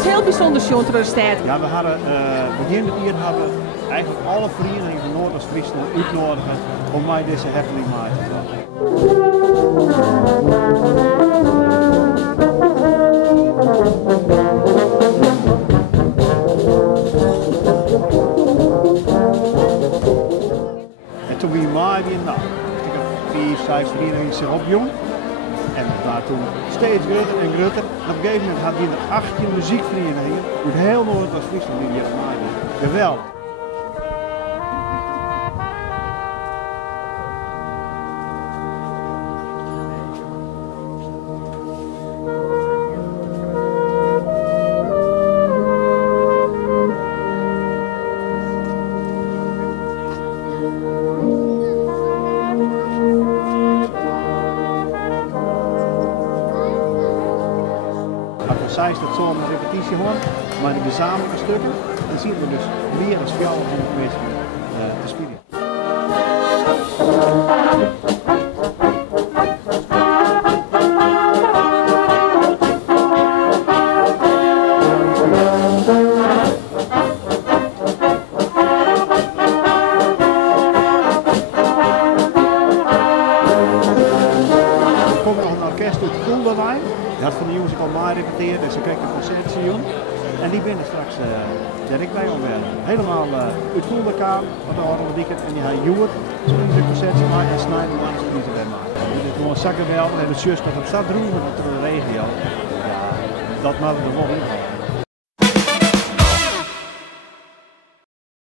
iets heel bijzonders John Trustad. Ja, we hadden begin het jaar hadden eigenlijk alle verenigingen van Noordoost-Friesland uitnodigen om mij deze happening mee te doen. En toen we hier mij weer, nou, ik heb 4, 5 verenigingen zich opjong. En het waren toen steeds groter en groter. En op een gegeven moment hadden we er 18 muziekverenigingen uit heel Noordoost-Friesland die hier maaien. Geweldig. Zij is dat zo'n repetitie gewoon, maar de gezamenlijke stukken, dan zien we dus meer dan 400 mensen te spelen. Er komt nog een orkest uit Koelderwijn. Die had van de jongens al maar repeteerd, dus ze kregen een concertje. En die binnen straks daar ik bij omwerken. Helemaal uit Voelderkamer, wat de andere weekend. En die had Joert, zo'n een concertje maken en snijden we alles niet erbij maken. Die is gewoon zakken wel, en het zus nog op stad roemen tot de regio. Ja, dat mag er wel in.